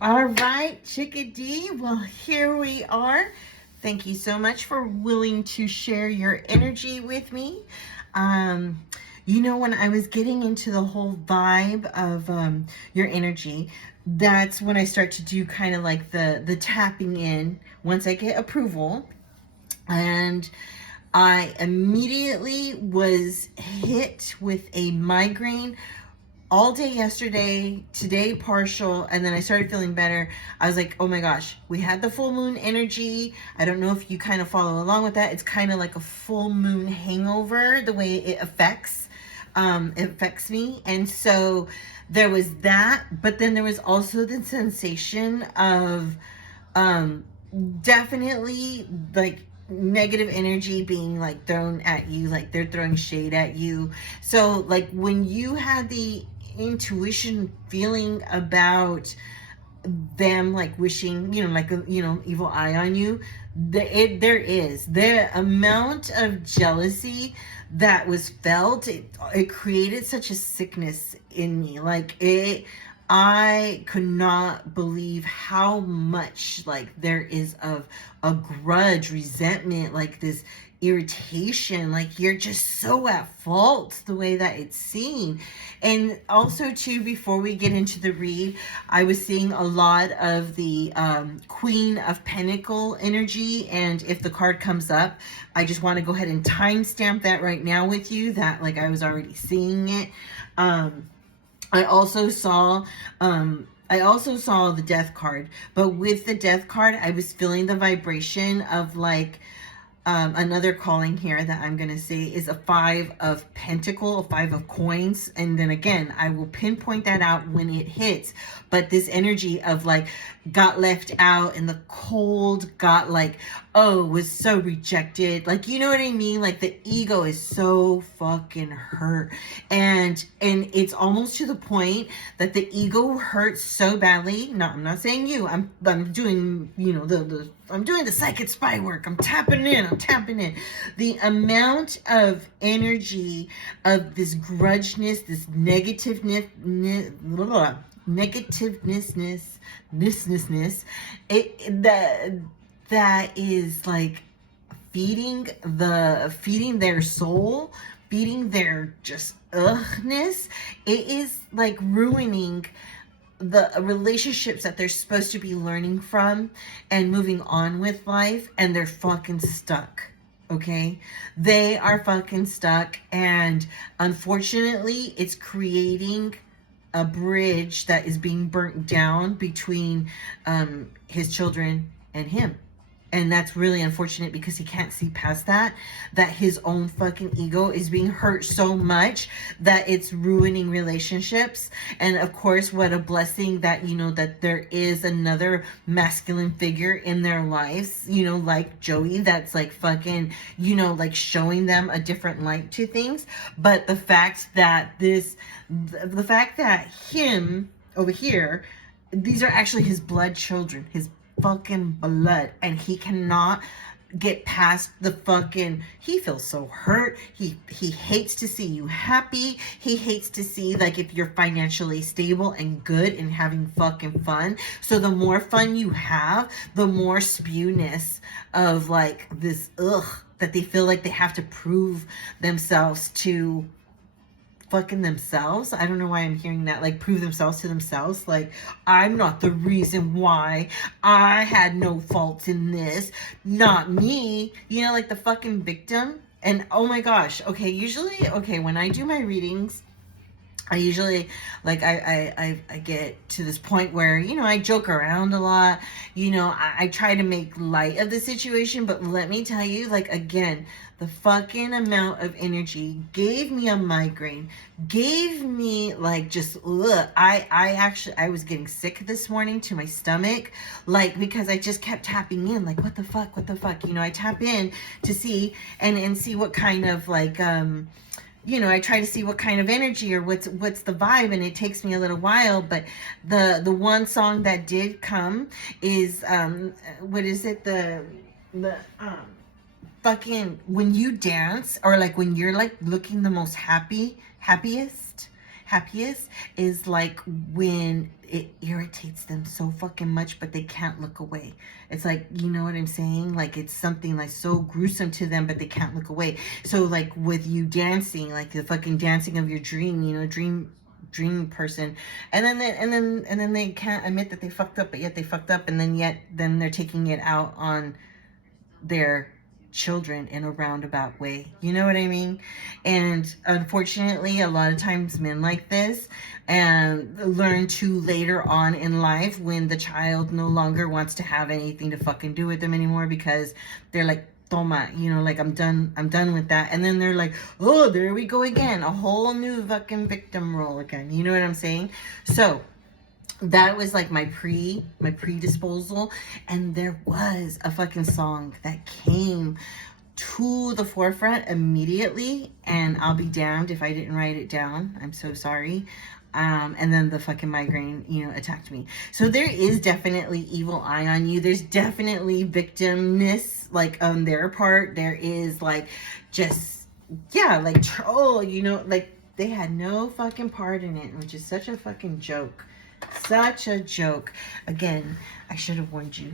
All right, Chickadee. Well, here we are. Thank you so much for willing to share your energy with me. Um, when I was getting into the whole vibe of your energy, that's when I start to do kind of like the tapping in once I get approval. And I immediately was hit with a migraine all day yesterday, today partial, and then I started feeling better. I was like, oh my gosh, we had the full moon energy. I don't know if you kind of follow along with that. It's kind of like a full moon hangover, the way it affects me. And so there was that, but then there was also the sensation of um definitely like negative energy being like thrown at you, like they're throwing shade at you. So like when you had the intuition feeling about them like wishing, like a evil eye on you, there is the amount of jealousy that was felt. It created such a sickness in me, like it. I could not believe how much like there is of a grudge, resentment, like this irritation, like you're just so at fault the way that it's seen. And also too, before we get into the read, I was seeing a lot of the Queen of Pentacle energy, and if the card comes up, I just want to go ahead and timestamp that right now with you, that like I was already seeing it. I also saw the death card, but with the death card, I was feeling the vibration of like another calling here that I'm going to say is a 5 of Pentacle, a 5 of Coins. And then again, I will pinpoint that out when it hits. But this energy of like got left out in the cold, got like, oh, was so rejected. Like, you know what I mean? Like the ego is so fucking hurt. And it's almost to the point that the ego hurts so badly. No, I'm not saying you. I'm doing, I'm doing the psychic spy work. I'm tapping in. The amount of energy of this grudgeness, this negativeness, that is like feeding their soul, feeding their just ughness. It is like ruining the relationships that they're supposed to be learning from and moving on with life, and they're fucking stuck. Okay, they are fucking stuck, and unfortunately it's creating a bridge that is being burnt down between his children and him. And that's really unfortunate because he can't see past that his own fucking ego is being hurt so much that it's ruining relationships. And of course, what a blessing that, that there is another masculine figure in their lives, like Joey, that's like fucking, like showing them a different light to things. But the fact that him over here, these are actually his blood children, his fucking blood, and he cannot get past the fucking, he feels so hurt. He hates to see you happy. He hates to see like if you're financially stable and good and having fucking fun. So the more fun you have, the more spewness of like this that they feel like they have to prove themselves to fucking themselves. I don't know why I'm hearing that, like prove themselves to themselves, like I'm not the reason why, I had no fault in this, not me, like the fucking victim. And oh my gosh, okay, when I do my readings, I usually like I get to this point where I joke around a lot. I try to make light of the situation, but let me tell you, like again, the fucking amount of energy gave me a migraine, gave me like just I was getting sick this morning to my stomach, like because I just kept tapping in, like what the fuck, I tap in to see and see what kind of like I try to see what kind of energy or what's the vibe, and it takes me a little while. But the one song that did come is what is it, the fucking when you dance, or like when you're like looking the most happiest, happiest is like when it irritates them so fucking much, but they can't look away. It's like, you know what I'm saying? Like it's something like so gruesome to them, but they can't look away. So like with you dancing, like the fucking dancing of your dream, you know, dream person, and then they can't admit that they fucked up, but yet they fucked up, and then they're taking it out on their children in a roundabout way. You know what I mean? And unfortunately, a lot of times men like this and learn to later on in life when the child no longer wants to have anything to fucking do with them anymore because they're like, toma, you know, like I'm done with that. And then they're like, oh, there we go again, a whole new fucking victim role again. You know what I'm saying? So that was like my predisposal, and there was a fucking song that came to the forefront immediately, and I'll be damned if I didn't write it down. I'm so sorry. And then the fucking migraine, you know, attacked me. So there is definitely evil eye on you. There's definitely victimness, like on their part. There is like just, yeah, like troll, you know, like they had no fucking part in it, which is such a fucking joke. Such a joke. Again, I should have warned you.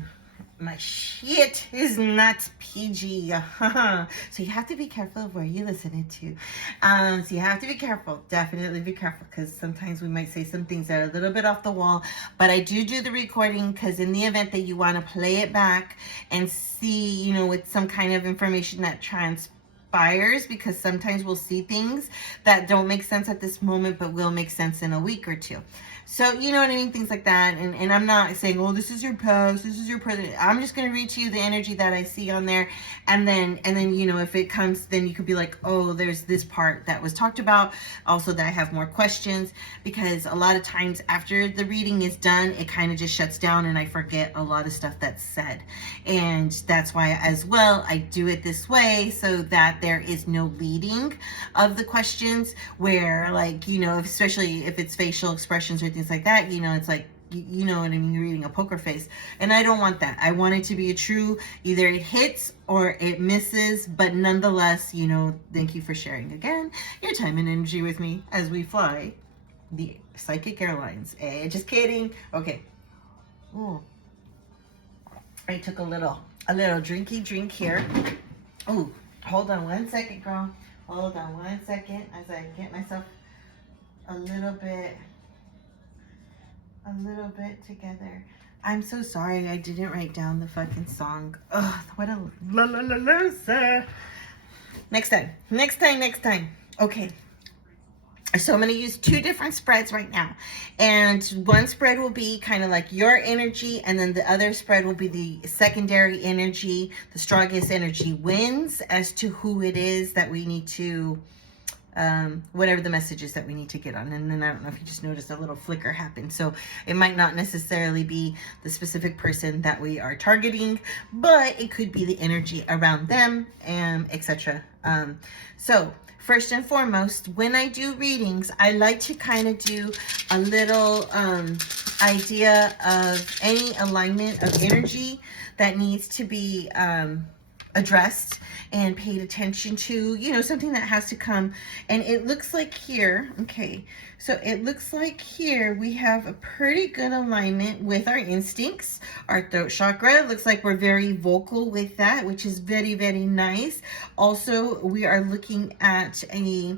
My shit is not PG. So you have to be careful of where you're listening to. So you have to be careful. Definitely be careful, because sometimes we might say some things that are a little bit off the wall. But I do the recording because in the event that you want to play it back and see, you know, with some kind of information that transpires, because sometimes we'll see things that don't make sense at this moment but will make sense in a week or two. So, you know what I mean? Things like that. And I'm not saying, oh, this is your past, this is your present. I'm just going to read to you the energy that I see on there. And then, you know, if it comes, then you could be like, oh, there's this part that was talked about. Also that I have more questions, because a lot of times after the reading is done, it kind of just shuts down and I forget a lot of stuff that's said. And that's why as well, I do it this way so that there is no leading of the questions where, like, you know, especially if it's facial expressions or things like that, you know, it's like, you know what I mean, you're reading a poker face, and I don't want that. I want it to be a true, either it hits or it misses, but nonetheless, you know, thank you for sharing again your time and energy with me as we fly the Psychic Airlines. Just kidding. Okay. Ooh. I took a little drinky drink here. Ooh, hold on one second, girl. Hold on one second as I get myself a little bit together. I'm so sorry I didn't write down the fucking song. Ugh, what a loser. Next time. Okay. So I'm going to use two different spreads right now. And one spread will be kind of like your energy, and then the other spread will be the secondary energy. The strongest energy wins as to who it is that we need to, whatever the message is that we need to get on. And then I don't know if you just noticed a little flicker happen. So it might not necessarily be the specific person that we are targeting, but it could be the energy around them, etc. So first and foremost, when I do readings, I like to kind of do a little idea of any alignment of energy that needs to be addressed and paid attention to, you know, something that has to come. And it looks like here, okay, so it looks like here we have a pretty good alignment with our instincts, our throat chakra. It looks like we're very vocal with that, which is very, very nice. Also, we are looking at a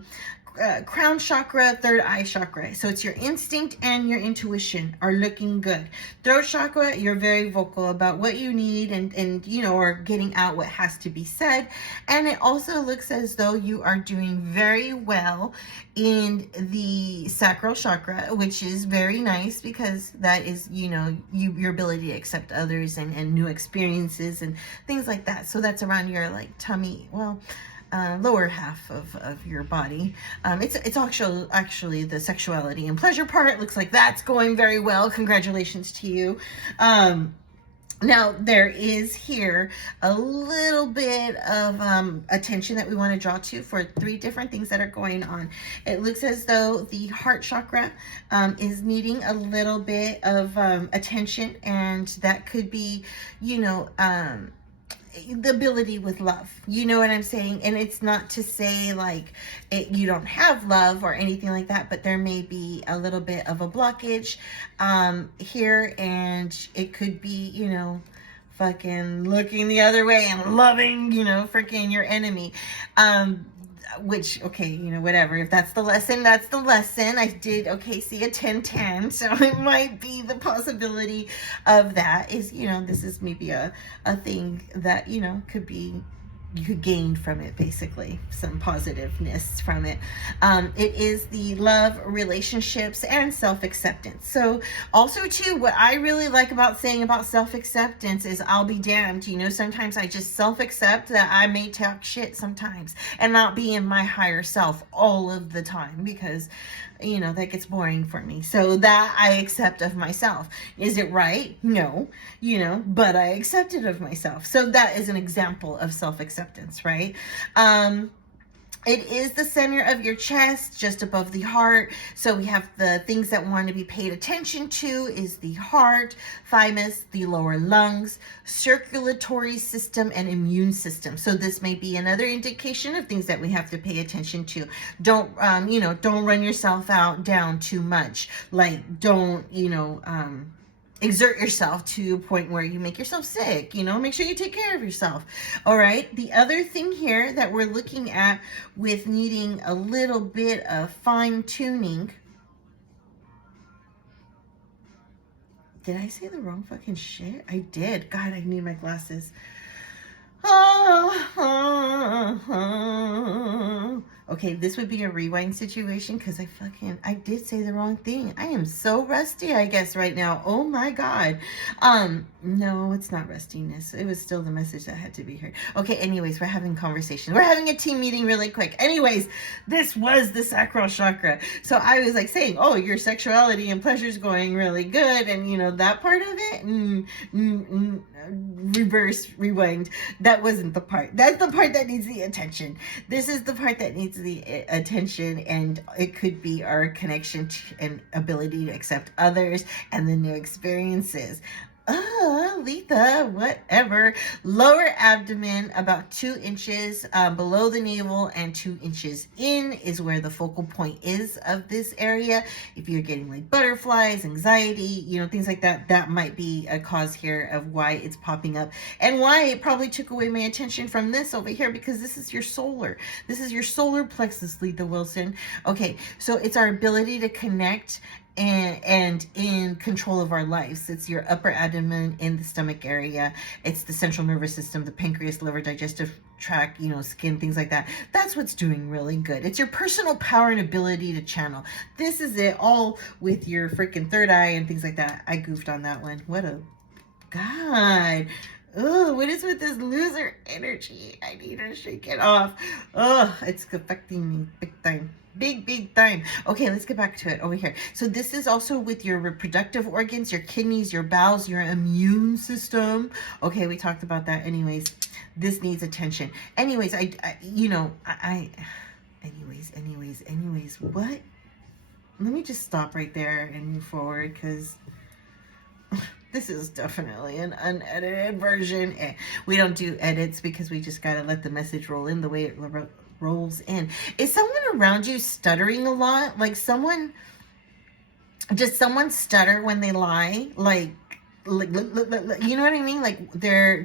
crown chakra, third eye chakra. So it's your instinct and your intuition are looking good. Throat chakra, you're very vocal about what you need and you know, or getting out what has to be said. And it also looks as though you are doing very well in the sacral chakra, which is very nice, because that is, you know, your ability to accept others and new experiences and things like that. So that's around your like tummy, well, lower half of your body. It's actually the sexuality and pleasure part. Looks like that's going very well. Congratulations to you. Now there is here a little bit of attention that we want to draw to for three different things that are going on. It looks as though the heart chakra is needing a little bit of attention, and that could be, you know, the ability with love. You know what I'm saying? And it's not to say like you don't have love or anything like that, but there may be a little bit of a blockage here, and it could be, fucking looking the other way and loving, freaking your enemy. Which, okay, whatever. If that's the lesson, that's the lesson. I did, okay, see a 10-10, so it might be the possibility of that is, this is maybe a thing that, could be, you could gain from it, basically, some positiveness from it. It is the love, relationships, and self-acceptance. So also, too, what I really like about saying about self-acceptance is I'll be damned. Sometimes I just self-accept that I may talk shit sometimes and not be in my higher self all of the time, because that gets boring for me. So that I accept of myself. Is it right? No, but I accept it of myself. So that is an example of self-acceptance, right? It is the center of your chest, just above the heart. So we have the things that want to be paid attention to is the heart, thymus, the lower lungs, circulatory system, and immune system. So this may be another indication of things that we have to pay attention to. Don't run yourself down too much. Like, don't, exert yourself to a point where you make yourself sick. Make sure you take care of yourself. All right. The other thing here that we're looking at with needing a little bit of fine tuning. Did I say the wrong fucking shit? I did. God, I need my glasses. Okay, this would be a rewind situation because I did say the wrong thing. I am so rusty, I guess, right now. Oh my God. No, it's not rustiness. It was still the message that had to be heard. Okay, anyways, we're having conversation. We're having a team meeting really quick. Anyways, this was the sacral chakra. So I was like saying, oh, your sexuality and pleasure's going really good. And that part of it, reverse, rewind. That wasn't the part. That's the part that needs the attention. This is the part that needs the attention, and it could be our connection to, and ability to accept others and the new experiences. Letha, whatever. Lower abdomen, about 2 inches below the navel and 2 inches in is where the focal point is of this area. If you're getting like butterflies, anxiety, things like that, that might be a cause here of why it's popping up and why it probably took away my attention from this over here, because this is your solar. This is your solar plexus, Letha Wilson. Okay, so it's our ability to connect and in control of our lives. It's your upper abdomen in the stomach area. It's the central nervous system, the pancreas, liver, digestive tract, skin, things like that. That's what's doing really good. It's your personal power and ability to channel. This is it, all with your freaking third eye and things like that. I goofed on that one. What a God. Oh, what is with this loser energy? I need to shake it off. Oh, it's affecting me big time. Big time. Okay, let's get back to it over here. So this is also with your reproductive organs, your kidneys, your bowels, your immune system. Okay, we talked about that. Anyways, this needs attention. Anyways, anyways, what? Let me just stop right there and move forward, because this is definitely an unedited version. We don't do edits because we just gotta let the message roll in the way it rolls in. Is someone around you stuttering a lot? Like does someone stutter when they lie? Like you know what I mean? Like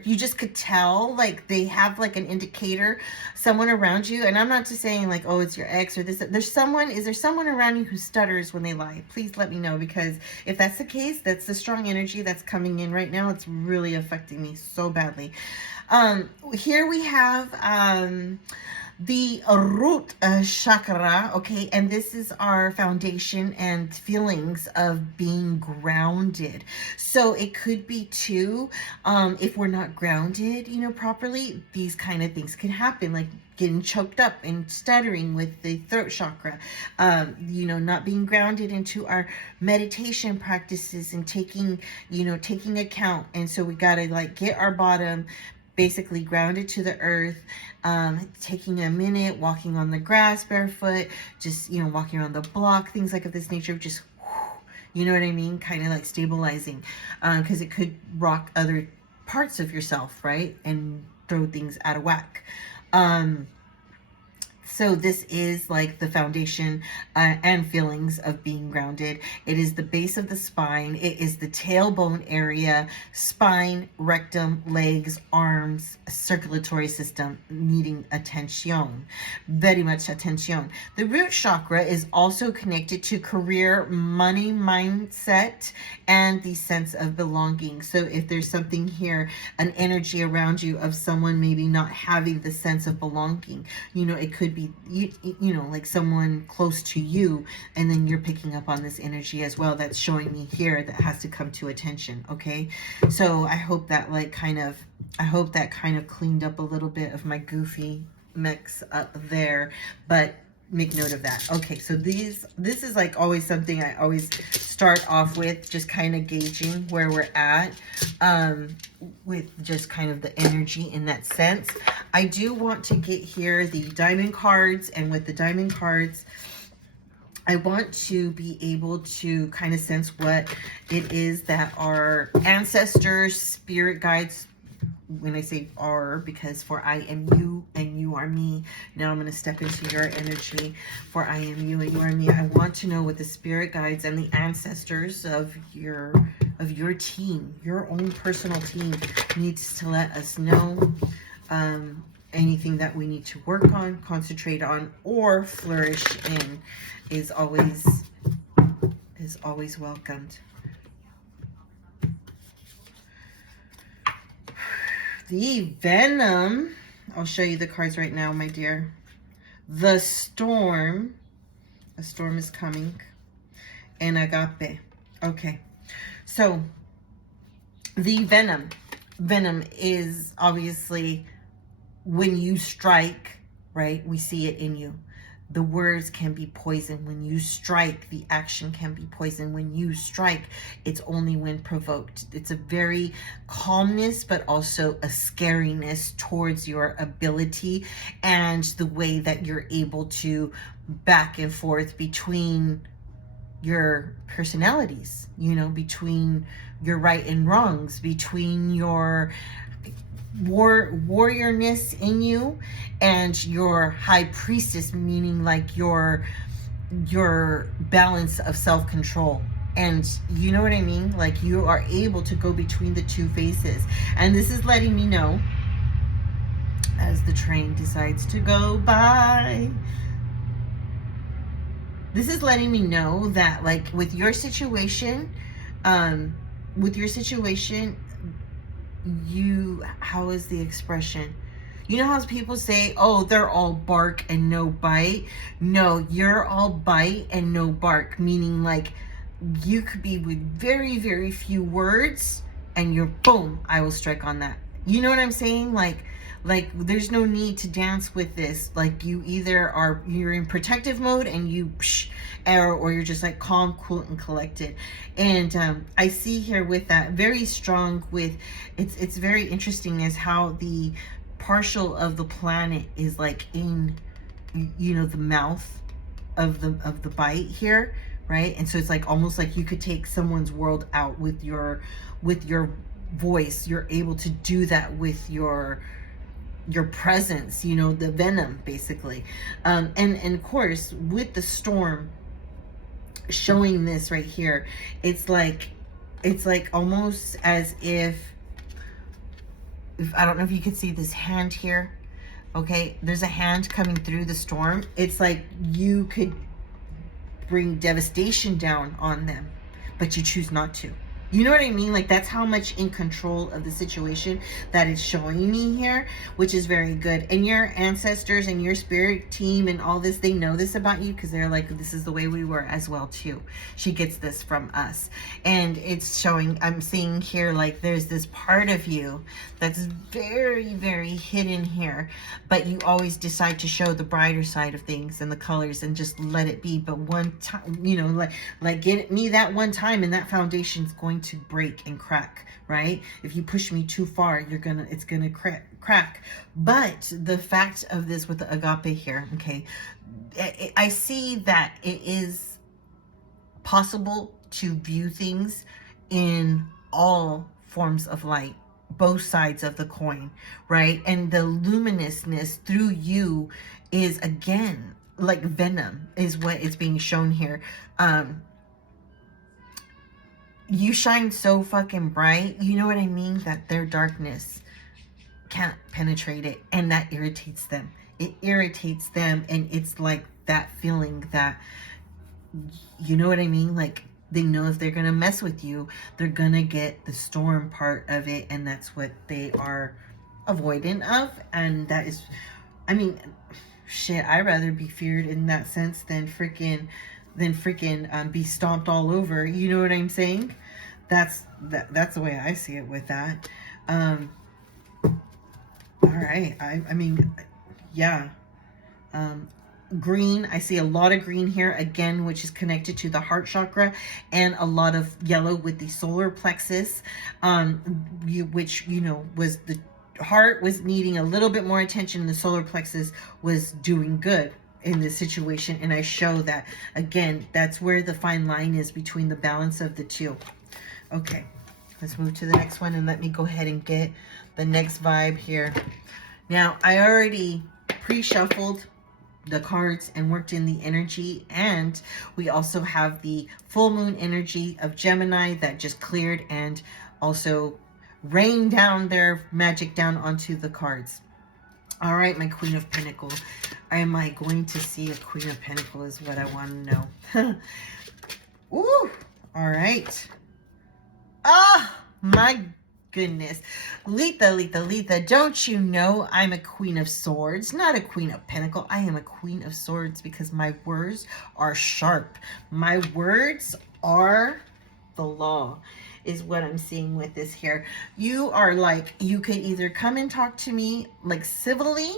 you just could tell, like they have like an indicator, someone around you. And I'm not just saying like, oh, it's your ex or this. Is there someone around you who stutters when they lie? Please let me know, because if that's the case, that's the strong energy that's coming in right now. It's really affecting me so badly. Here we have, the root chakra, okay, and this is our foundation and feelings of being grounded. So it could be too, if we're not grounded, properly, these kind of things can happen, like getting choked up and stuttering with the throat chakra, not being grounded into our meditation practices and taking account. And so we got to like get our bottom basically grounded to the earth, taking a minute, walking on the grass barefoot, just, walking around the block, things like of this nature, just, you know what I mean? Kind of like stabilizing, because it could rock other parts of yourself, right? And throw things out of whack. So this is like the foundation and feelings of being grounded. It is the base of the spine. It is the tailbone area, spine, rectum, legs, arms, circulatory system needing attention. Very much attention. The root chakra is also connected to career, money, mindset, and the sense of belonging. So if there's something here, an energy around you of someone maybe not having the sense of belonging, it could be like someone close to you, and then you're picking up on this energy as well that's showing me here that has to come to attention. Okay, so I hope that kind of cleaned up a little bit of my goofy mix up there, but make note of that. Okay, so this is like always something I always start off with, just kind of gauging where we're at with just kind of the energy in that sense. I do want to get here the diamond cards, and with the diamond cards, I want to be able to kind of sense what it is that our ancestors, spirit guides, when I say are, because for I am you and you are me. Now I'm going to step into your energy. For I am you and you are me. I want to know what the spirit guides and the ancestors of your team, your own personal team, needs to let us know. Anything that we need to work on, concentrate on, or flourish in is always welcomed. The Venom. I'll show you the cards right now, my dear. The Storm. A storm is coming. And Agape. Okay. So, the Venom. Venom is obviously when you strike, right? We see it in you. The words can be poison. When you strike, the action can be poison. When you strike, it's only when provoked. It's a very calmness, but also a scariness towards your ability and the way that you're able to back and forth between your personalities, between your right and wrongs, between your warriorness in you and your high priestess, meaning like your balance of self-control. And you know what I mean? Like you are able to go between the two faces. And this is letting me know, as the train decides to go by, this is letting me know that like with your situation, how is the expression? You know how people say, oh, they're all bark and no bite? No, you're all bite and no bark, meaning like you could be with very, very few words and you're boom, I will strike on that. You know what I'm saying? Like there's no need to dance with this. Like you're in protective mode and or you're just like calm, cool, and collected. And I see here with that very strong with it's very interesting as how the partial of the planet is like in the mouth of the bite here, right? And so it's like almost like you could take someone's world out with your voice. You're able to do that with your presence, the venom basically. And of course with the storm showing this right here, it's like almost as if I don't know if you could see this hand here. Okay, there's a hand coming through the storm. It's like you could bring devastation down on them, but you choose not to. You know what I mean? Like that's how much in control of the situation that it's showing me here, which is very good. And your ancestors and your spirit team and all this, they know this about you because they're like, this is the way we were as well too. She gets this from us. And it's showing, I'm seeing here, like there's this part of you that's very, very hidden here, but you always decide to show the brighter side of things and the colors and just let it be. But one time, like get me that one time and that foundation's going to break and crack, right? If you push me too far, it's gonna crack. But the fact of this with the agape here, okay, I see that it is possible to view things in all forms of light, both sides of the coin, right? And the luminousness through you is, again, like venom is what is being shown here. You shine so fucking bright, you know what I mean, that their darkness can't penetrate it, and that irritates them. It irritates them, and it's like that feeling that, you know what I mean, like they know if they're gonna mess with you, they're gonna get the storm part of it, and that's what they are avoidant of. And that is, I mean, shit, I'd rather be feared in that sense than freaking be stomped all over. You know what I'm saying? That's the way I see it with that. All right. I mean, yeah. Green, I see a lot of green here again, which is connected to the heart chakra, and a lot of yellow with the solar plexus, which, you know, was the heart was needing a little bit more attention. The solar plexus was doing good in this situation, and I show that again. That's where the fine line is between the balance of the two. Okay, let's move to the next one, and let me go ahead and get the next vibe here. Now, I already pre-shuffled the cards and worked in the energy, and we also have the full moon energy of Gemini that just cleared and also rained down their magic down onto the cards. All right, my Queen of Pentacles. Am I going to see a Queen of Pentacles is what I want to know. Ooh, all right. Ah, my goodness. Letha, don't you know I'm a Queen of Swords, not a Queen of Pentacles. I am a Queen of Swords because my words are sharp. My words are the law, is what I'm seeing with this here. You are like, you could either come and talk to me like civilly,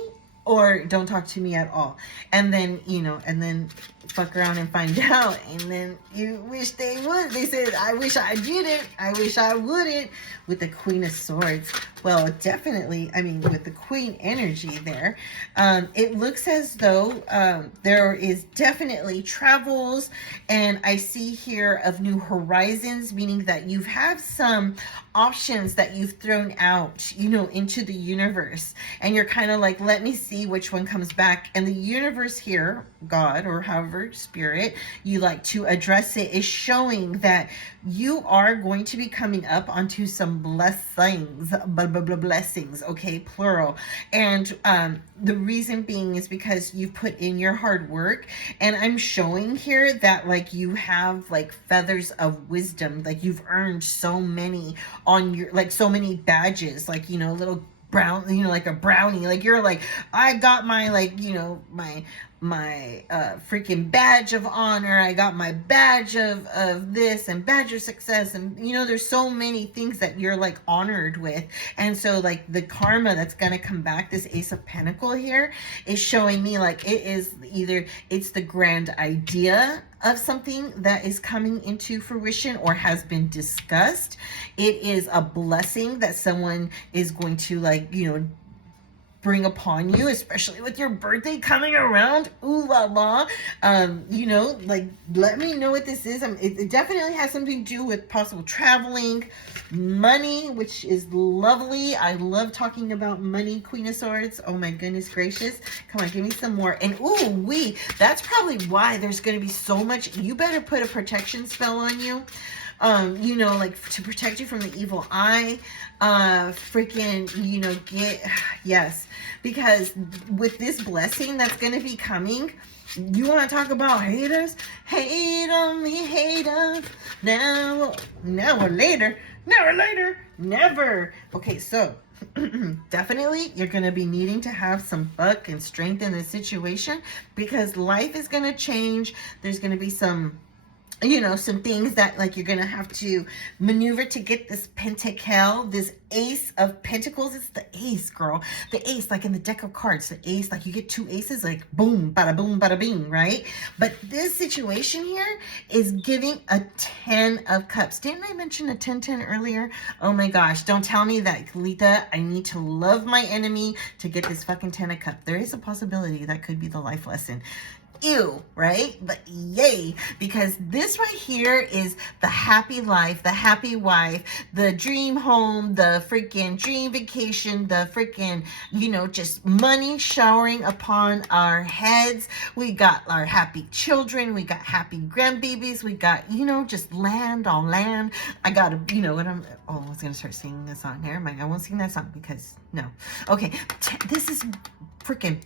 or don't talk to me at all. And then, you know, and then fuck around and find out. And then you wish they would. They said, I wish I didn't. I wish I wouldn't. With the Queen of Swords. Well, definitely, I mean, with the Queen energy there, it looks as though there is definitely travels. And I see here of new horizons, meaning that you have some options that you've thrown out, you know, into the universe. And you're kind of like, let me see which one comes back. And the universe here, God, or however, spirit, you like to address it, is showing that you are going to be coming up onto some blessings, blessings, okay, plural. And the reason being is because you put in your hard work, and I'm showing here that like you have like feathers of wisdom, like you've earned so many on your, like so many badges, like, you know, little brown, you know, like a brownie, like you're like, I got my, like, you know, my freaking badge of honor, I got my badge of this, and badge of success, and you know, there's so many things that you're like honored with. And so like the karma that's gonna come back, this Ace of Pentacles here is showing me like it is either it's the grand idea of something that is coming into fruition or has been discussed. It is a blessing that someone is going to, like, you know, bring upon you, especially with your birthday coming around. Ooh la la. You know, like, let me know what this is. It definitely has something to do with possible traveling, money, which is lovely. I love talking about money, Queen of Swords. Oh my goodness gracious. Come on, give me some more. And ooh, that's probably why there's going to be so much. You better put a protection spell on you. You know, like to protect you from the evil eye, freaking, you know, yes, because with this blessing that's going to be coming, you want to talk about haters? Hate on me, haters. Now or later, never. Okay, so definitely you're going to be needing to have some buck and strength in this situation, because life is going to change. There's going to be some, you know, some things that like you're gonna have to maneuver to get this pentacle, this Ace of Pentacles. It's the ace, girl. The ace, like in the deck of cards, the ace, like you get two aces, like boom, bada bing, right? But this situation here is giving a 10 of cups. Didn't I mention a 10-10 earlier? Oh my gosh, don't tell me that, Lita. I need to love my enemy to get this fucking 10 of cups. There is a possibility that could be the life lesson. ew, right? But yay, because this right here is the happy life, the happy wife, the dream home, the freaking dream vacation, the freaking, just money showering upon our heads. We got our happy children, we got happy grandbabies, we got, just land on land. I gotta, I was gonna start singing a song here. I won't sing that song because no. Okay, this is freaking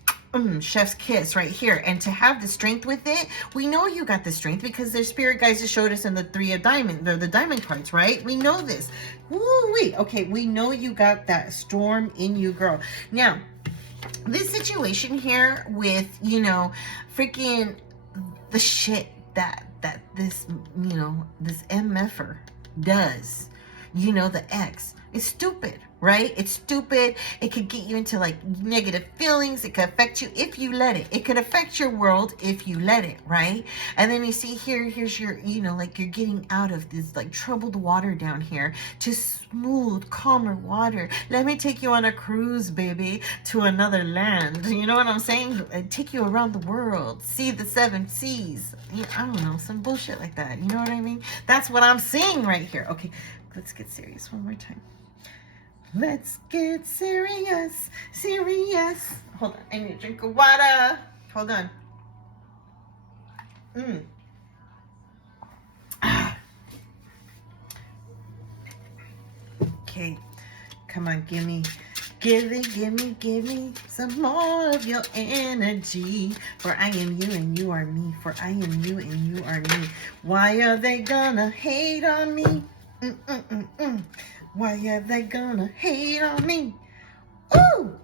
chef's kiss right here. And to have the strength with it, we know you got the strength because their spirit guides just showed us in the 3 of diamond, the diamond cards, right? We know this. Woo-wee. Okay, we know you got that storm in you, girl. Now, this situation here with, freaking the shit that this, this MFer does, the ex, is stupid, right? It's stupid. It could get you into like negative feelings. It could affect you if you let it. It could affect your world if you let it, right? And then you see here's your, like you're getting out of this like troubled water down here to smooth, calmer water. Let me take you on a cruise, baby, to another land. You know what I'm saying? I'd take you around the world, see the 7 seas. I don't know, some bullshit like that. You know what I mean? That's what I'm seeing right here. Okay, let's get serious one more time. Let's get serious, serious. Hold on, I need a drink of water. Hold on. Okay, come on, give me some more of your energy. For I am you and you are me. For I am you and you are me. Why are they gonna hate on me? Why are they gonna hate on me? Ooh!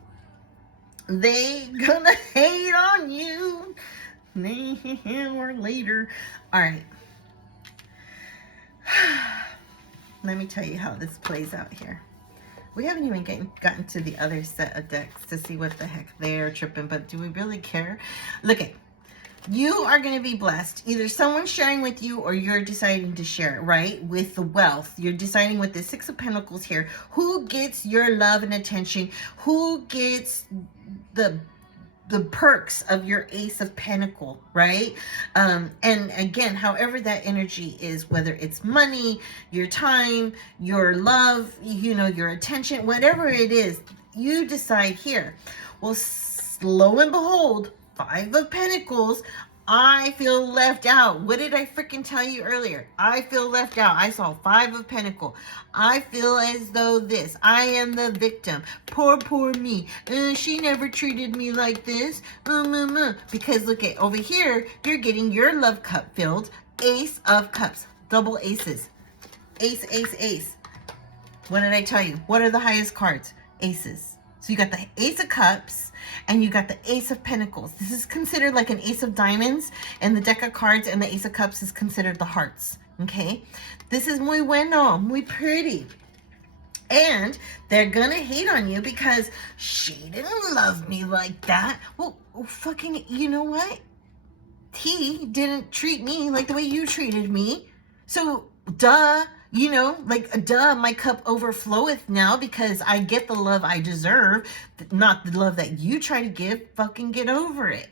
They gonna hate on you. Or later. Alright. Let me tell you how this plays out here. We haven't even gotten to the other set of decks to see what the heck they're tripping, but do we really care? Look at, you are going to be blessed. Either someone's sharing with you or you're deciding to share, right? With the wealth. You're deciding with the 6 of Pentacles here. Who gets your love and attention? Who gets the perks of your Ace of Pentacle, right? And again, however that energy is, whether it's money, your time, your love, your attention, whatever it is, you decide here. Well, lo and behold, 5 of Pentacles, I feel left out. What did I freaking tell you earlier? I feel left out. I saw 5 of Pentacles. I feel as though this. I am the victim. Poor me. She never treated me like this. Because look at over here, you're getting your love cup filled. Ace of Cups. Double aces. Ace, ace, ace. What did I tell you? What are the highest cards? Aces. So you got the Ace of Cups and you got the Ace of Pentacles. This is considered like an Ace of Diamonds in the deck of cards, and the Ace of Cups is considered the hearts. Okay? This is muy bueno, muy pretty. And they're gonna hate on you because she didn't love me like that. Well, fucking, you know what? He didn't treat me like the way you treated me. So, duh. My cup overfloweth now because I get the love I deserve, not the love that you try to give. Fucking get over it.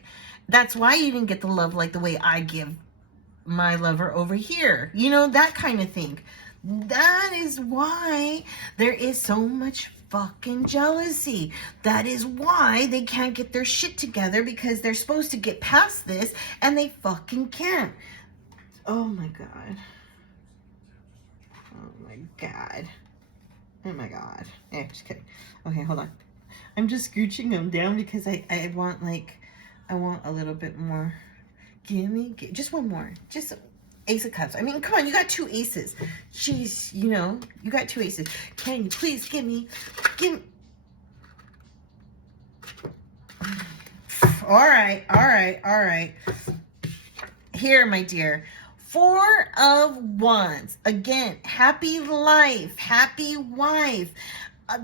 That's why you didn't get the love like the way I give my lover over here. That kind of thing. That is why there is so much fucking jealousy. That is why they can't get their shit together, because they're supposed to get past this and they fucking can't. Oh my God. Oh my God. Oh my God. Yeah, just kidding. Okay, hold on. I'm just scooching them down because I want a little bit more. Just one more. Just Ace of Cups. I mean, come on, you got 2 aces. Jeez, you got 2 aces. Can you please give me. All right. Here, my dear. 4 of Wands. Again, happy life, happy wife.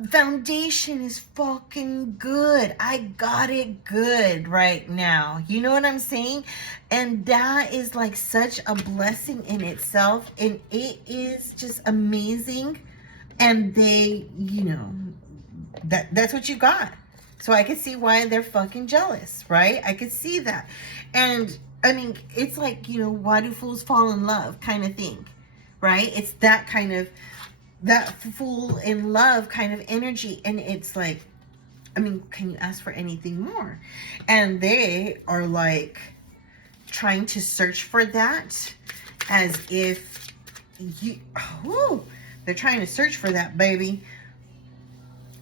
Foundation is fucking good. I got it good right now. You know what I'm saying? And that is like such a blessing in itself. And it is just amazing. And they, that's what you got. So I could see why they're fucking jealous, right? I could see that. And I mean, it's like, you know, why do fools fall in love kind of thing, right? It's that kind of, that fool in love kind of energy. And it's like, I mean, can you ask for anything more? And they are like trying to search for that as if you, oh, they're trying to search for that, baby.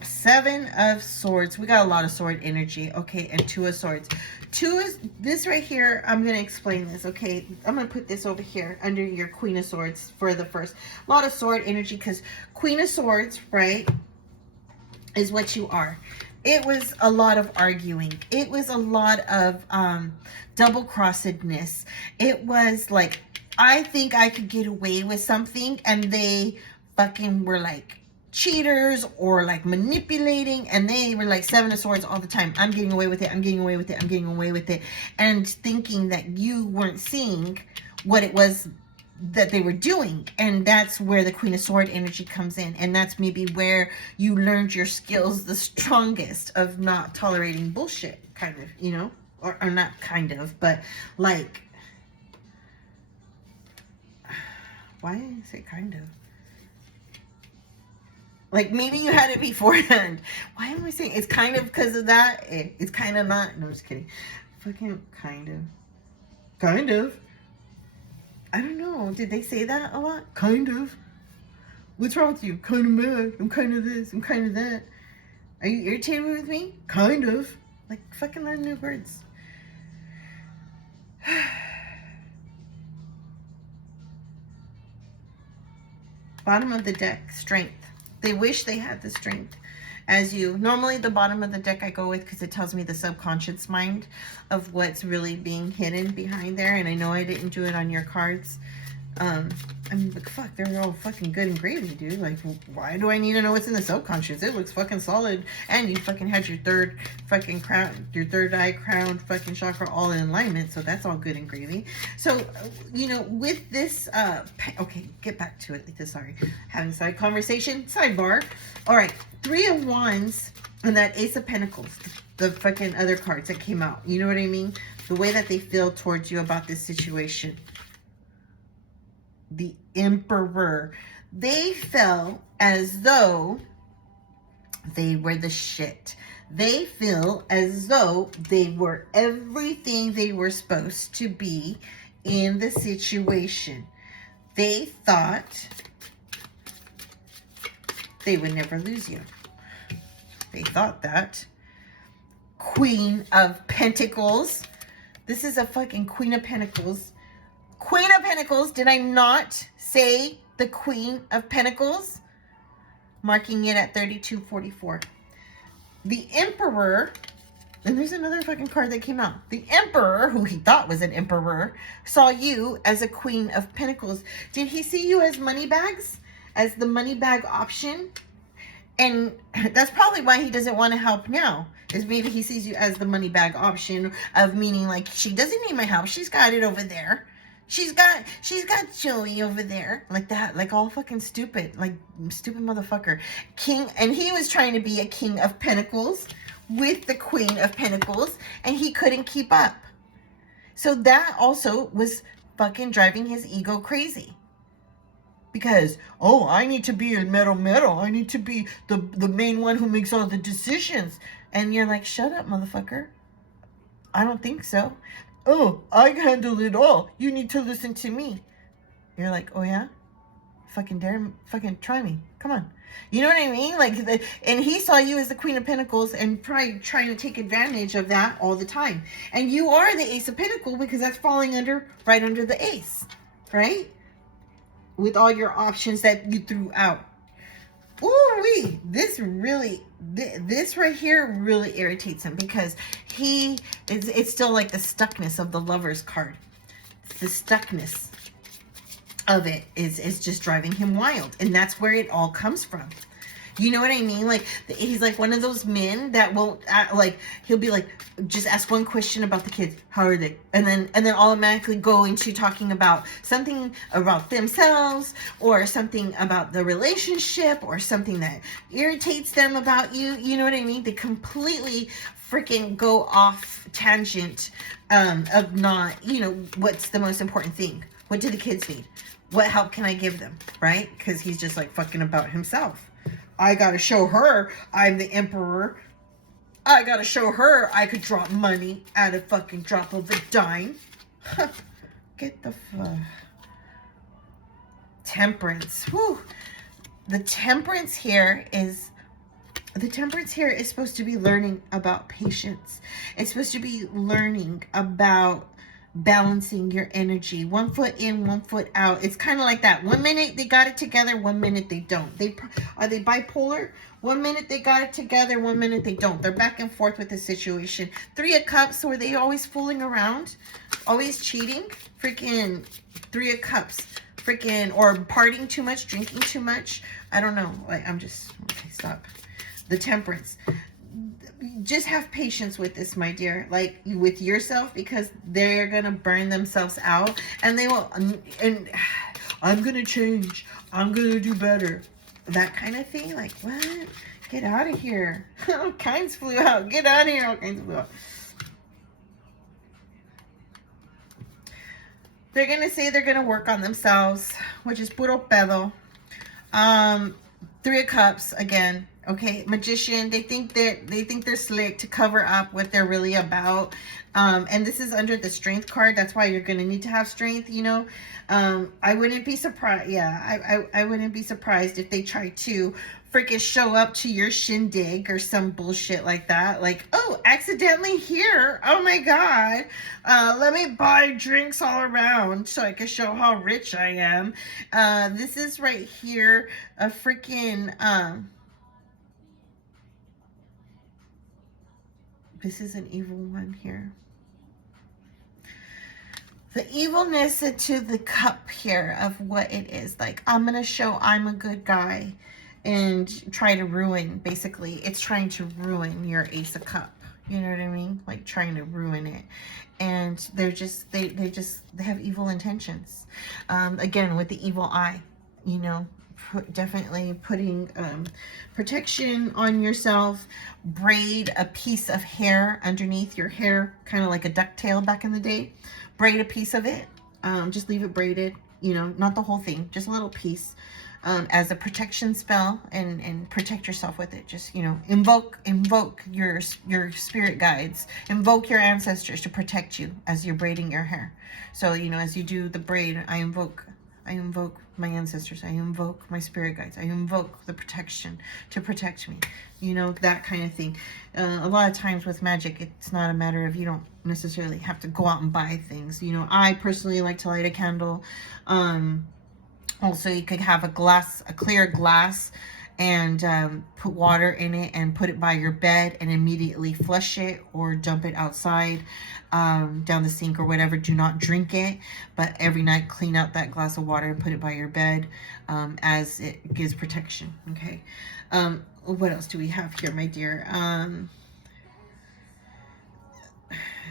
Seven of Swords. We got a lot of sword energy. Okay, and Two of Swords. Two is this right here. I'm going to explain this. Okay, I'm going to put this over here under your Queen of Swords for the first. A lot of sword energy because Queen of Swords, right, is what you are. It was a lot of arguing. It was a lot of double-crossedness. It was like, I think I could get away with something, and they fucking were like cheaters or like manipulating, and they were like Seven of Swords all the time. I'm getting away with it. I'm getting away with it. I'm getting away with it. And thinking that you weren't seeing what it was that they were doing. And that's where the Queen of Sword energy comes in. And that's maybe where you learned your skills the strongest of not tolerating bullshit, kind of, you know, or not kind of, but like, why did I say kind of? Like, maybe you had it beforehand. Why am I saying it's kind of because of that? It's kind of not. No, I'm just kidding. Fucking kind of. Kind of. I don't know. Did they say that a lot? Kind of. What's wrong with you? Kind of mad. I'm kind of this. I'm kind of that. Are you irritated with me? Kind of. Like, fucking learn new words. Bottom of the deck, strength. They wish they had the strength as you. Normally the bottom of the deck I go with because it tells me the subconscious mind of what's really being hidden behind there. And I know I didn't do it on your cards. I mean, but fuck, they're all fucking good and gravy, dude. Like, why do I need to know what's in the subconscious? It looks fucking solid. And you fucking had your third fucking crown, your third eye crown fucking chakra all in alignment. So that's all good and gravy. So, you know, with this, okay, get back to it. Sorry. Having side conversation, sidebar. All right. Three of Wands and that Ace of Pentacles, the fucking other cards that came out. You know what I mean? The way that they feel towards you about this situation. The Emperor. They felt as though they were the shit. They feel as though they were everything they were supposed to be in the situation. They thought they would never lose you. They thought that. Queen of Pentacles. This is a fucking Queen of Pentacles. Queen of Pentacles. Did I not say the Queen of Pentacles? Marking it at 3244. The Emperor. And there's another fucking card that came out. The Emperor, who he thought was an emperor, saw you as a Queen of Pentacles. Did he see you as money bags? As the money bag option? And that's probably why he doesn't want to help now. Is maybe he sees you as the money bag option of meaning like, she doesn't need my help. She's got it over there. She's got Joey over there. Like that. Like all fucking stupid. Like stupid motherfucker. King. And he was trying to be a King of Pentacles with the Queen of Pentacles. And he couldn't keep up. So that also was fucking driving his ego crazy. Because, oh, I need to be a metal. I need to be the main one who makes all the decisions. And you're like, shut up, motherfucker. I don't think so. Oh, I handle it all. You need to listen to me. You're like, oh yeah? Fucking dare, fucking try me. Come on. You know what I mean? Like, and he saw you as the Queen of Pentacles and probably trying to take advantage of that all the time. And you are the Ace of Pentacles because that's falling right under the Ace, right? With all your options that you threw out. Ooh-wee. This right here really irritates him because it's still like the stuckness of the Lover's card. The stuckness of it is just driving him wild. And that's where it all comes from. You know what I mean? Like, he's like one of those men that won't like, he'll be like, just ask one question about the kids. How are they? And then automatically go into talking about something about themselves, or something about the relationship, or something that irritates them about you. You know what I mean? They completely freaking go off tangent, of not, what's the most important thing? What do the kids need? What help can I give them? Right? Because he's just like fucking about himself. I gotta show her I'm the emperor. I gotta show her I could drop money at a fucking drop of a dime. Get the fuck. Temperance. Whew. The temperance here is supposed to be learning about patience. It's supposed to be learning about balancing your energy. One foot in, one foot out. It's kind of like that. One minute they got it together, one minute they don't. Are they bipolar? One minute they got it together, one minute they don't. They're back and forth with the situation. Three of Cups, were they always fooling around? Always cheating? Freaking Three of Cups. Freaking, or partying too much, drinking too much. I don't know. Okay, stop. The Temperance. Just have patience with this, my dear, like with yourself, because they're gonna burn themselves out, and they will, and I'm gonna change, I'm gonna do better, that kind of thing. Like, what? Get out of here. All kinds flew out. Get out of here. All kinds flew out. They're gonna say they're gonna work on themselves, which is puro pedo. Three of Cups again. Okay, Magician. They think they're slick to cover up what they're really about. And this is under the Strength card. That's why you're gonna need to have strength. I wouldn't be surprised. Yeah, I wouldn't be surprised if they try to freaking show up to your shindig or some bullshit like that. Like, oh, accidentally here. Oh my god. Let me buy drinks all around so I can show how rich I am. This is right here a freaking this is an evil one here. The evilness into the cup here of what it is. Like, I'm going to show I'm a good guy and try to ruin, basically. It's trying to ruin your Ace of Cup. You know what I mean? Like, trying to ruin it. And they're just, they have evil intentions. Again, with the evil eye, definitely putting protection on yourself. Braid a piece of hair underneath your hair, kind of like a ducktail back in the day. Braid a piece of it. Just leave it braided, not the whole thing, just a little piece, as a protection spell, and protect yourself with it. Just, invoke your spirit guides, invoke your ancestors to protect you as you're braiding your hair. So, as you do the braid, I invoke my ancestors. I invoke my spirit guides. I invoke the protection to protect me. That kind of thing. A lot of times with magic, it's not a matter of, you don't necessarily have to go out and buy things. I personally like to light a candle. Also, you could have a clear glass, and put water in it and put it by your bed and immediately flush it or dump it outside, down the sink or whatever. Do not drink it, but every night clean out that glass of water and put it by your bed, as it gives protection. Okay. What else do we have here, my dear?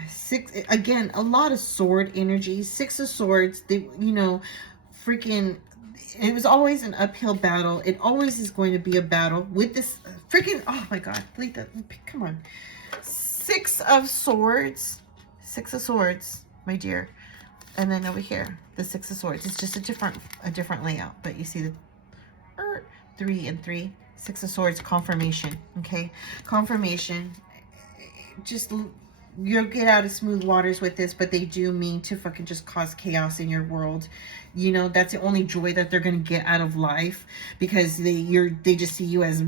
Six, again, a lot of sword energy. Six of Swords. They, freaking, it was always an uphill battle. It always is going to be a battle with this freaking, oh my god, come on. Six of Swords, my dear. And then over here, the Six of Swords. It's just a different layout, but you see the 3 and 3, Six of Swords, confirmation. Okay, confirmation. Just, you'll get out of smooth waters with this, but they do mean to fucking just cause chaos in your world. That's the only joy that they're gonna get out of life, because they just see you as,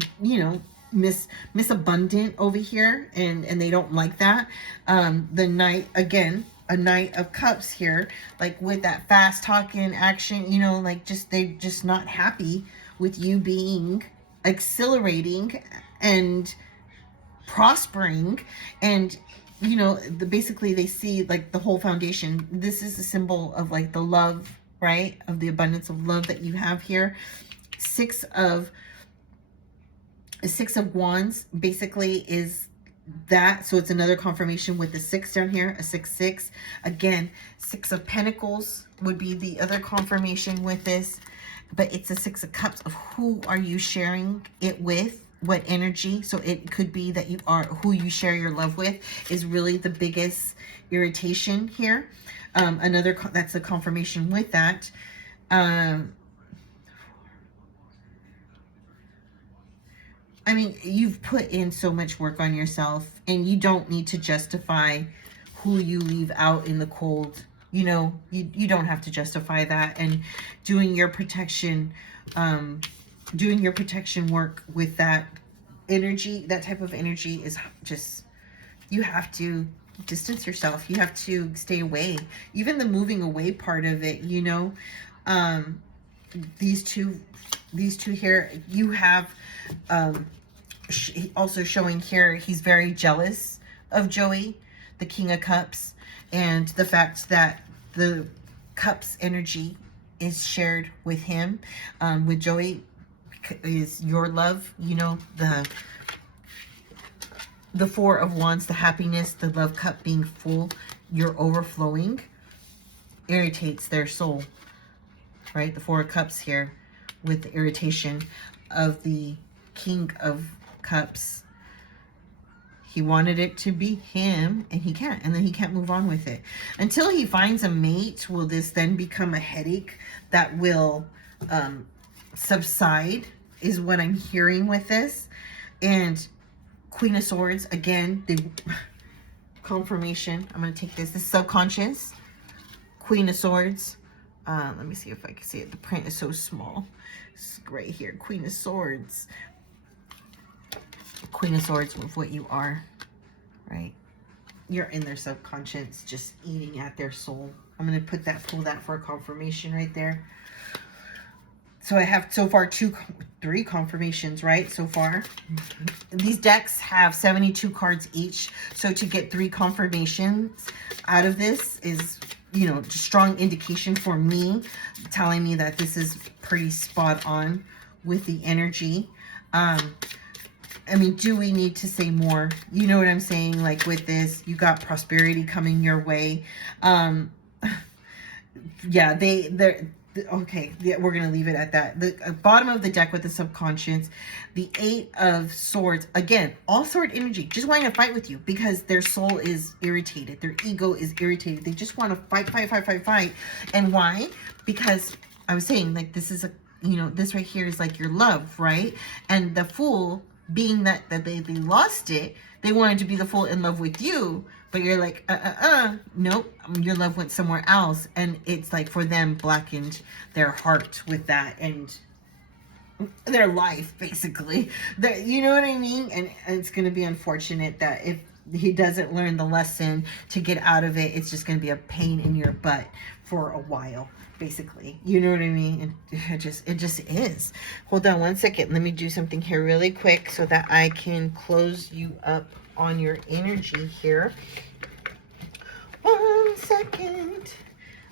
Miss Abundant over here, and they don't like that. The Knight, again, a Knight of Cups here, like with that fast talking action, like they're just not happy with you being exhilarating and prospering. And basically they see like the whole foundation. This is a symbol of like the love, right, of the abundance of love that you have here. Six of The Six of Wands basically is that. So it's another confirmation with the 6 down here, a 6-6. Again, 6 of Pentacles would be the other confirmation with this. But it's a 6 of Cups of who are you sharing it with, what energy. So it could be that you are, who you share your love with is really the biggest irritation here. That's a confirmation with that. I mean, you've put in so much work on yourself, and you don't need to justify who you leave out in the cold. You know, you don't have to justify that. And doing your protection, work with that energy, that type of energy is just, you have to distance yourself. You have to stay away. Even the moving away part of it, you know, these two here, you have, also showing here, he's very jealous of Joey, the King of Cups, and the fact that the Cups energy is shared with him. With Joey is your love, you know, the Four of Wands, the happiness, the love cup being full, you're overflowing, irritates their soul, right? The Four of Cups here with the irritation of the King of Cups. He wanted it to be him, and he can't, and then he can't move on with it until he finds a mate. Will this then become a headache that will subside, is what I'm hearing with this. And Queen of Swords, again, the confirmation. I'm going to take this subconscious. Queen of Swords. Let me see if I can see it. The print is so small. It's right here. Queen of Swords. Queen of Swords with what you are, right? You're in their subconscious, just eating at their soul. I'm going to pull that for a confirmation right there. So I have so far 3 confirmations, right? So far. These decks have 72 cards each. So to get 3 confirmations out of this is, you know, strong indication for me, telling me that this is pretty spot on with the energy. I mean, do we need to say more? You know what I'm saying? Like with this, you got prosperity coming your way. Yeah, they're okay. Yeah, we're gonna leave it at that. The bottom of the deck with the subconscious, the 8 of Swords. Again, all sword energy, just wanting to fight with you because their soul is irritated. Their ego is irritated. They just want to fight. And why? Because I was saying, like, this is a, you know, this right here is like your love, right? And the Fool, being that they lost it, they wanted to be the Fool in love with you, but you're like, nope, your love went somewhere else. And it's like, for them, blackened their heart with that, and their life, basically. You know what I mean? And it's going to be unfortunate that if he doesn't learn the lesson to get out of it, it's just going to be a pain in your butt for a while, basically. You know what I mean? And it just is. Hold on one second. Let me do something here really quick so that I can close you up on your energy here. 1 second.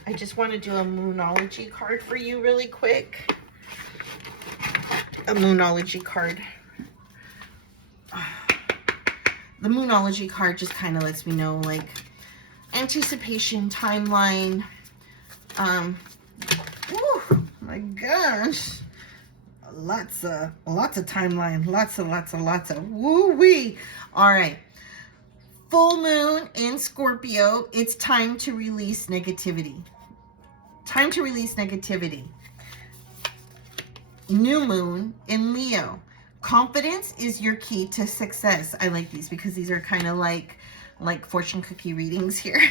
I just want to do a Moonology card for you really quick. A Moonology card. The Moonology card just kind of lets me know, like, anticipation, timeline. Oh my gosh, lots of timeline, lots of woo-wee. All right, full moon in Scorpio. It's time to release negativity. Time to release negativity. New moon in Leo. Confidence is your key to success. I like these because these are kind of like fortune cookie readings here.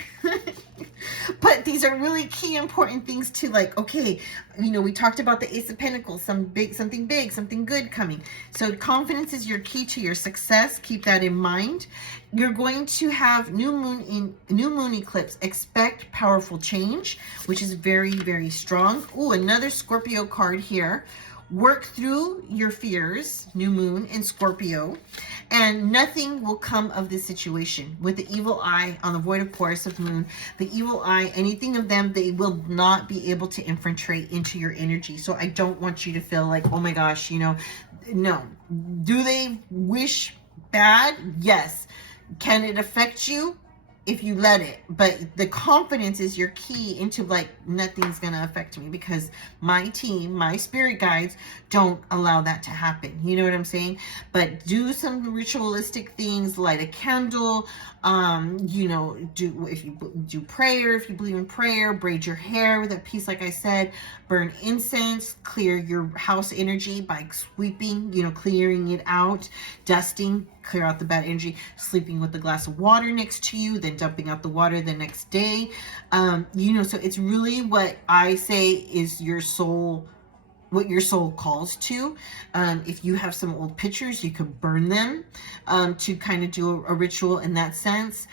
But these are really key important things to, like, okay, you know, we talked about the Ace of Pentacles, something big, something good coming. So confidence is your key to your success. Keep that in mind. You're going to have new moon eclipse. Expect powerful change, which is very, very strong. Oh, another Scorpio card here work through your fears, new moon in Scorpio, and nothing will come of this situation. With the evil eye on the void of Taurus of moon, the evil eye, anything of them, they will not be able to infiltrate into your energy. So I don't want you to feel like, oh my gosh, no. Do they wish bad? Yes. Can it affect you? If you let it, but the confidence is your key into like, nothing's gonna affect me, because my team, my spirit guides don't allow that to happen. You know what I'm saying? But do some ritualistic things, light a candle, do, if you do prayer, if you believe in prayer, braid your hair with that piece, like I said, burn incense, clear your house energy by sweeping, clearing it out, dusting, clear out the bad energy, sleeping with a glass of water next to you, then dumping out the water the next day. So it's really what I say is your soul, what your soul calls to. If you have some old pictures, you could burn them to kind of do a ritual in that sense.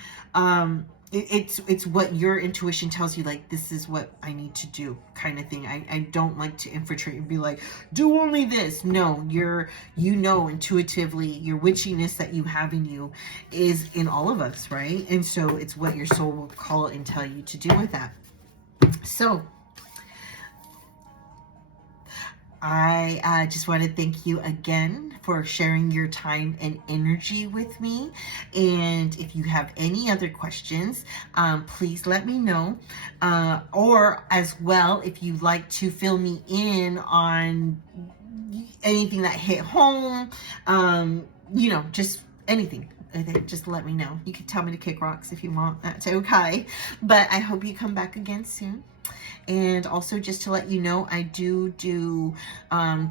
It's what your intuition tells you, like, this is what I need to do, kind of thing. I don't like to infiltrate and be like, do only this. No, intuitively, your witchiness that you have in you is in all of us, right? And so it's what your soul will call and tell you to do with that. So I just want to thank you again for sharing your time and energy with me. And if you have any other questions, please let me know. Or as well, if you'd like to fill me in on anything that hit home, just anything. Just let me know. You can tell me to kick rocks if you want. That's okay. But I hope you come back again soon. And also, just to let you know, I do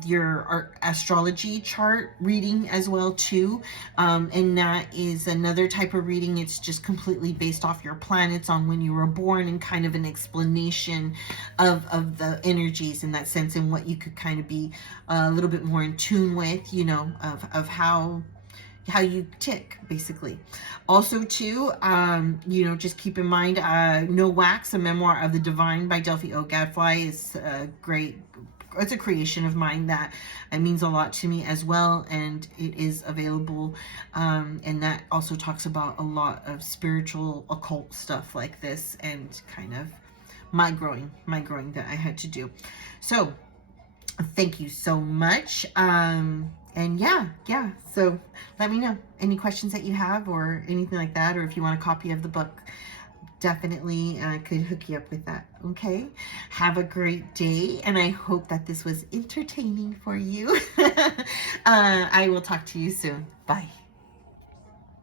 your astrology chart reading as well too, and that is another type of reading. It's just completely based off your planets on when you were born, and kind of an explanation of the energies in that sense, and what you could kind of be a little bit more in tune with, of how you tick, basically. Also too, just keep in mind, No Wax, a memoir of the divine by Delphi O. Gadfly is great. It's a creation of mine that it means a lot to me as well, and it is available, and that also talks about a lot of spiritual occult stuff like this, and kind of my growing that I had to do. So thank you so much. And yeah, so let me know any questions that you have or anything like that, or if you want a copy of the book, definitely could hook you up with that. Okay, have a great day, and I hope that this was entertaining for you. I will talk to you soon. Bye.